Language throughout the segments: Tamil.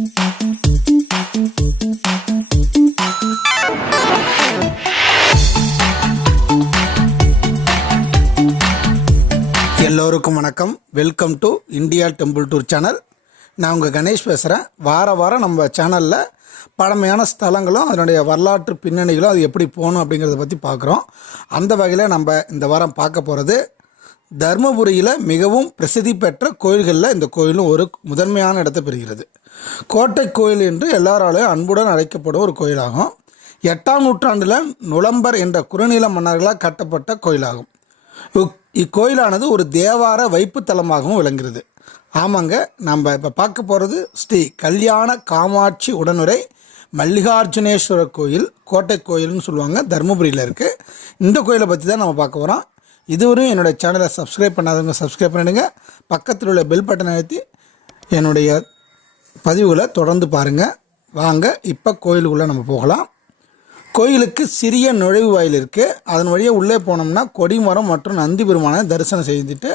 எல்லோருக்கும் வணக்கம். Welcome to India temple tour channel. நான் உங்கள் கணேஷ் பேசுகிறேன். வாரம் நம்ம சேனலில் பழமையான ஸ்தலங்களும் அதனுடைய வரலாற்று பின்னணிகளும் அது எப்படி போகணும் அப்படிங்கிறத பற்றி பார்க்குறோம். அந்த வகையில் நம்ம இந்த வாரம் பார்க்க போகிறது தர்மபுரியில் மிகவும் பிரசித்தி பெற்ற கோயில்களில் இந்த கோயிலும் ஒரு முதன்மையான இடத்தை பெறுகிறது. கோட்டை கோயில் என்று எல்லாராலையும் அன்புடன் அழைக்கப்படும் ஒரு கோயிலாகும். 8ஆம் நூற்றாண்டில் நுளம்பர் என்ற குறுநில மன்னர்களால் கட்டப்பட்ட கோயிலாகும். இக்கோயிலானது ஒரு தேவார வைப்பு தலமாகவும் விளங்குகிறது. ஆமாங்க, நம்ம இப்போ பார்க்க போகிறது ஸ்ரீ கல்யாண காமாட்சி உடனுரை மல்லிகார்ஜுனேஸ்வரர் கோயில், கோட்டை கோயில்னு சொல்லுவாங்க, தருமபுரியில் இருக்குது. இந்த கோயிலை பற்றி தான் நம்ம பார்க்க போகிறோம். இதுவரையும் என்னுடைய சேனலை சப்ஸ்கிரைப் பண்ணாதவங்க சப்ஸ்கிரைப் பண்ணிடுங்க. பக்கத்தில் உள்ள பெல் பட்டனை அழுத்தி என்னுடைய பதிவுகளை தொடர்ந்து பாருங்கள். வாங்க இப்போ கோயிலுக்குள்ளே நம்ம போகலாம். கோயிலுக்கு சிறிய நுழைவு வாயில் இருக்குது. அதன் வழியாக உள்ளே போனோம்னா கொடிமரம் மற்றும் நந்தி பெருமானை தரிசனம் செய்துட்டு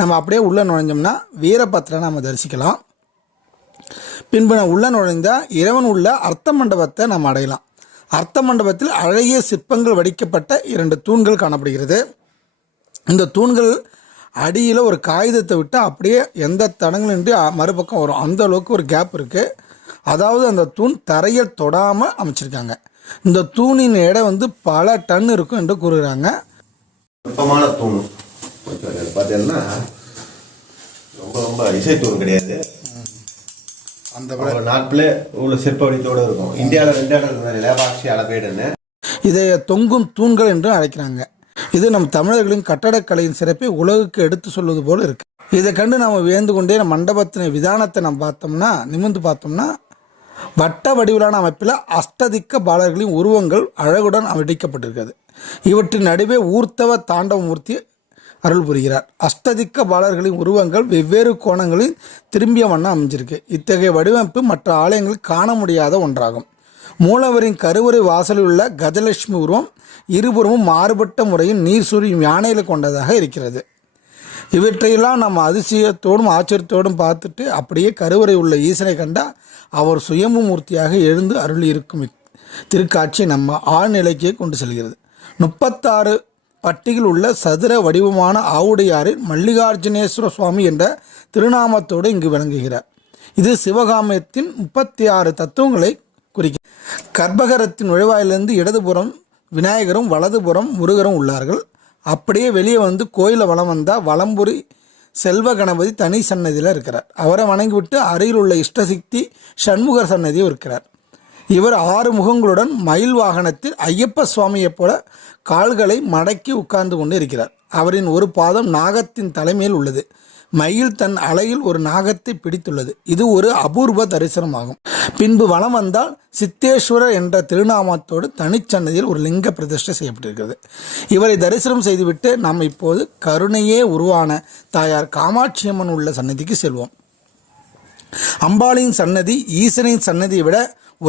நம்ம அப்படியே உள்ளே நுழைஞ்சோம்னா வீரபத்திரனை நம்ம தரிசிக்கலாம். பின்பு உள்ளே நுழைந்தால் இறைவன் உள்ள அர்த்த மண்டபத்தை நம்ம அடையலாம். அர்த்த மண்டபத்தில் அழகிய சிற்பங்கள் வடிக்கப்பட்ட 2 தூண்கள் காணப்படுகிறது. இந்த தூண்கள் அடியில் ஒரு காகிதத்தை விட்டு அப்படியே எந்த தடங்களின்றி மறுபக்கம் வரும், அந்த அளவுக்கு ஒரு கேப் இருக்குது. அதாவது அந்த தூண் தரையை தொடாமல் அமைச்சிருக்காங்க. இந்த தூணின் எடை பல டன் இருக்கும் என்று கூறுகிறாங்க. நுட்பமான தூண் பார்த்தீங்கன்னா ரொம்ப இசை தூண் கிடையாது. அந்த நாட்டில் உள்ள சிற்ப வடிவத்தோடு இருக்கும். இந்தியாவில் 2 இடம் லேபாட்சி அளவீடுன்னு இதை தொங்கும் தூண்கள் என்று அழைக்கிறாங்க. இது நம் தமிழர்களின் கட்டடக்கலையின் சிறப்பை உலகுக்கு எடுத்து சொல்வது போல இருக்கு. இதை கண்டு நாம் வியந்து கொண்டே மண்டபத்தின விதானத்தை நம்ம பார்த்தோம்னா, நிமிர்ந்து பார்த்தோம்னா, வட்ட வடிவிலான அமைப்பில் அஷ்டதிக்க பாலர்களின் உருவங்கள் அழகுடன் அமைக்கப்பட்டிருக்கிறது. இவற்றின் நடுவே ஊர்த்தவ தாண்டவமூர்த்தி அருள் புரிகிறார். அஷ்டதிக்க பாலர்களின் உருவங்கள் வெவ்வேறு கோணங்களில் திரும்பிய வண்ணம் அமைஞ்சிருக்கு. இத்தகைய வடிவமைப்பு மற்ற ஆலயங்களில் காண முடியாத ஒன்றாகும். மூலவரின் கருவறை வாசலில் உள்ள கஜலட்சுமி உருவம் இருபுறமும் மாறுபட்ட முறையில் நீர் சுரியும் யானைகளை கொண்டதாக இருக்கிறது. இவற்றையெல்லாம் நம்ம அதிசயத்தோடும் ஆச்சரியத்தோடும் பார்த்துட்டு அப்படியே கருவறை உள்ள ஈசனை கண்டால் அவர் சுயம்பு மூர்த்தியாக எழுந்து அருளி இருக்கும் திருக்காட்சி நம்ம ஆழ்நிலைக்கே கொண்டு செல்கிறது. 36 பட்டிகள் உள்ள சதுர வடிவமான ஆவுடையாரில் மல்லிகார்ஜுனேஸ்வர சுவாமி என்ற திருநாமத்தோடு இங்கு விளங்குகிறார். இது சிவகாமியத்தின் 36 தத்துவங்களை குறிக்கிறது. கர்ப்பகரத்தின் நுழைவாயிலிருந்து இடதுபுறம் விநாயகரும் வலதுபுறம் முருகரும் உள்ளார்கள். அப்படியே வெளியே கோயிலை வலம் வந்தால் வலம்புரி செல்வ கணபதி தனி சன்னதியில் இருக்கிறார். அவரை வணங்கிவிட்டு அருகில் உள்ள இஷ்டசக்தி சண்முகர் சன்னதியும் இருக்கிறார். இவர் 6 முகங்களுடன் மயில் வாகனத்தில் ஐயப்ப சுவாமியைப் போல கால்களை மடக்கி உட்கார்ந்து கொண்டு இருக்கிறார். அவரின் ஒரு பாதம் நாகத்தின் தலைமையில் உள்ளது. மயில் தன் அலையில் ஒரு நாகத்தை பிடித்துள்ளது. இது ஒரு அபூர்வ தரிசனமாகும். பின்பு வலம் வந்தால் சித்தேஸ்வரர் என்ற திருநாமத்தோடு தனிச்சன்னதியில் ஒரு லிங்க பிரதிஷ்டை செய்யப்பட்டிருக்கிறது. இவரை தரிசனம் செய்துவிட்டு நாம் இப்போது கருணையே உருவான தாயார் காமாட்சியம்மன் உள்ள சன்னதிக்கு செல்வோம். அம்பாளின் சன்னதி ஈசனின் சன்னதியை விட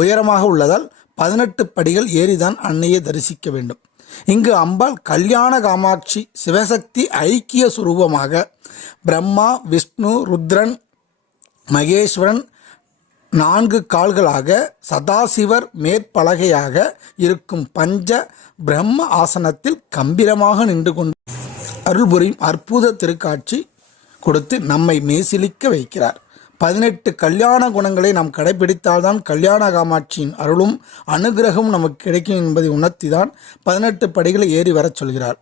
உயரமாக உள்ளதால் 18 படிகள் ஏறிதான் அன்னையை தரிசிக்க வேண்டும். இங்கு அம்பாள் கல்யாண காமாட்சி சிவசக்தி ஐக்கிய சுரூபமாக பிரம்மா, விஷ்ணு, ருத்ரன், மகேஸ்வரன் 4 கால்களாக சதாசிவர் மேற்பலகையாக இருக்கும் பஞ்ச பிரம்ம ஆசனத்தில் கம்பீரமாக நின்று கொண்டு அருள் புரியும் அற்புத திருக்காட்சி கொடுத்து நம்மை மேசிலிக்க வைக்கிறார். 18 கல்யாண குணங்களை நாம் கடைபிடித்தால்தான் கல்யாண காமாட்சியின் அருளும் அனுகிரகம் நமக்கு கிடைக்கும் என்பதை உணர்த்திதான் 18 படிகளை ஏறி வரச் சொல்கிறார்.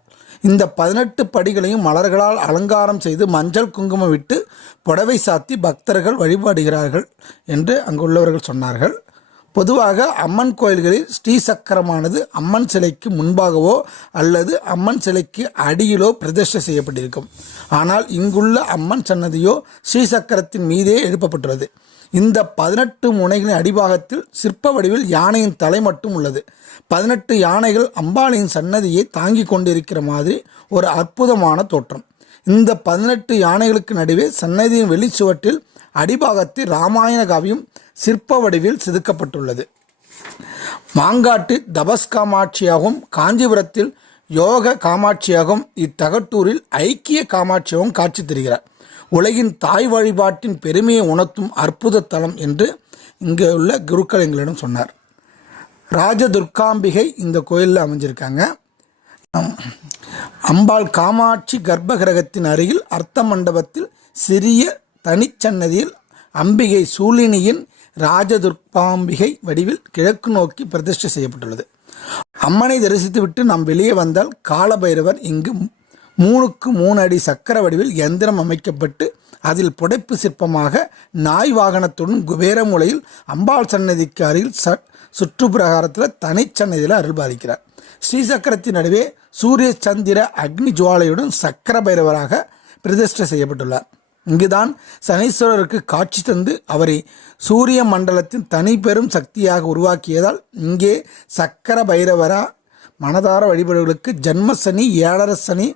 இந்த 18 படிகளையும் மலர்களால் அலங்காரம் செய்து மஞ்சள் குங்குமம் விட்டு புடவை சாத்தி பக்தர்கள் வழிபாடுகிறார்கள் என்று அங்குள்ளவர்கள் சொன்னார்கள். பொதுவாக அம்மன் கோயில்களில் ஸ்ரீசக்கரமானது அம்மன் சிலைக்கு முன்பாகவோ அல்லது அம்மன் சிலைக்கு அடியிலோ பிரதிஷ்டை செய்யப்பட்டிருக்கும். ஆனால் இங்குள்ள அம்மன் சன்னதியோ ஸ்ரீசக்கரத்தின் மீதே எழுப்பப்பட்டுள்ளது. இந்த 18 முனைகளின் அடிபாகத்தில் சிற்ப வடிவில் யானையின் தலை மட்டும் உள்ளது. 18 யானைகள் அம்பாளின் சன்னதியை தாங்கி கொண்டிருக்கிற மாதிரி ஒரு அற்புதமான தோற்றம். இந்த 18 யானைகளுக்கு நடுவே சன்னதியின் வெளிச்சுவற்றில் அடிபாகத்தில் ராமாயண காவியம் சிற்ப வடிவில் செதுக்கப்பட்டுள்ளது. மாங்காட்டு தபஸ் காமாட்சியாகவும் காஞ்சிபுரத்தில் யோக காமாட்சியாகவும் இத்தகட்டூரில் ஐக்கிய காமாட்சியாகவும் காட்சி தருகிறார். உலகின் தாய் வழிபாட்டின் பெருமையை உணர்த்தும் அற்புத தலம் என்று இங்கே உள்ள குருக்கள் எங்களிடம் சொன்னார். ராஜதுர்காம்பிகை இந்த கோயிலில் அமைஞ்சிருக்காங்க. அம்பாள் காமாட்சி கர்ப்பகிரகத்தின் அருகில் அர்த்த மண்டபத்தில் சிறிய தனிச்சன்னதியில் அம்பிகை சூலினியின் ராஜதுர்காம்பிகை வடிவில் கிழக்கு நோக்கி பிரதிஷ்டை செய்யப்பட்டுள்ளது. அம்மனை தரிசித்துவிட்டு நாம் வெளியே வந்தால் காலபைரவர் இங்கு 3க்கு 3 அடி சக்கர வடிவில் யந்திரம் அமைக்கப்பட்டு அதில் புடைப்பு சிற்பமாக நாய் வாகனத்துடன் குபேர மூலையில் அம்பாள் சன்னதிக்கு அருகில் சுற்றுப்பிரகாரத்தில் தனிச்சன்னதியில் அருள்பாலிக்கிறார். ஸ்ரீசக்கரத்தின் நடுவே சூரிய சந்திர அக்னி ஜுவாலையுடன் சக்கர பைரவராக பிரதிஷ்டை செய்யப்பட்டுள்ளார். இங்குதான் சனீஸ்வரருக்கு காட்சி தந்து அவரை சூரிய மண்டலத்தின் தனி பெரும் சக்தியாக உருவாக்கியதால் இங்கே சக்கர பைரவரா மனதார வழிபடுவர்களுக்கு ஜன்ம சனி, 7.5 சனி,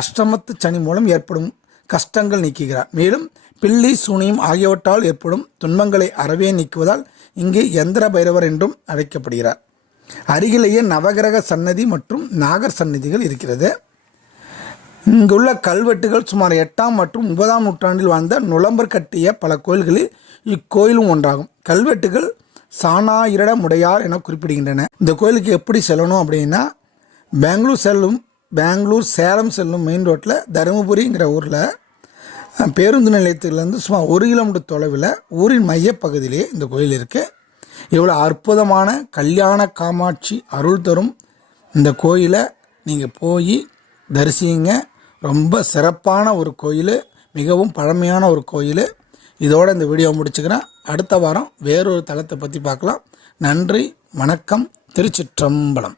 அஷ்டமத்து சனி மூலம் ஏற்படும் கஷ்டங்கள் நீக்குகிறார். மேலும் பில்லி, சூனியம் ஆகியவற்றால் ஏற்படும் துன்பங்களை அறவே நீக்குவதால் இங்கே யந்திர பைரவர் என்றும் அழைக்கப்படுகிறார். அருகிலேயே நவகிரக சன்னதி மற்றும் நாகர் சன்னதிகள் இருக்கிறது. இங்குள்ள கல்வெட்டுகள் சுமார் 8ஆம் மற்றும் 9ஆம் நூற்றாண்டில் வாழ்ந்த நுளம்பர் கட்டிய பல கோயில்களில் இக்கோயிலும் ஒன்றாகும். கல்வெட்டுகள் சாணாயிரட முடையார் என குறிப்பிடுகின்றன. இந்த கோயிலுக்கு எப்படி செல்லணும் அப்படின்னா, பெங்களூர் சேலம் செல்லும் மெயின் ரோட்டில் தருமபுரிங்கிற ஊரில் பேருந்து நிலையத்திலேருந்து சுமார் 1 கிலோமீட்டர் தொலைவில் ஊரின் மையப்பகுதியிலே இந்த கோயில் இருக்குது. இவ்வளோ அற்புதமான கல்யாண காமாட்சி அருள் தரும் இந்த கோயிலை நீங்கள் போய் தரிசிங்க. ரொம்ப சிறப்பான ஒரு கோயில், மிகவும் பழமையான ஒரு கோயில். இதோடு இந்த வீடியோ முடிச்சுக்கிறேன். அடுத்த வாரம் வேறொரு தலத்தை பற்றி பார்க்கலாம். நன்றி, வணக்கம், திருச்சிற்றம்பலம்.